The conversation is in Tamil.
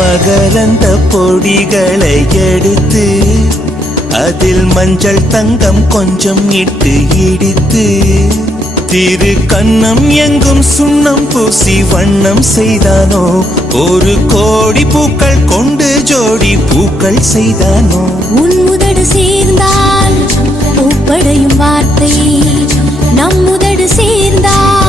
மகரந்த பொடிகளை எடுத்து அதில் மஞ்சள் தங்கம் கொஞ்சம் இட்டு இடித்து திரு கண்ணம் எங்கும் சுண்ணம் பூசி வண்ணம் செய்தானோ ஒரு கோடி பூக்கள் கொண்டு ஜோடி பூக்கள் செய்தானோ உன் முதடு சேர்ந்தால் பூப்படையும் வார்த்தை நம் முதடு சேர்ந்தால்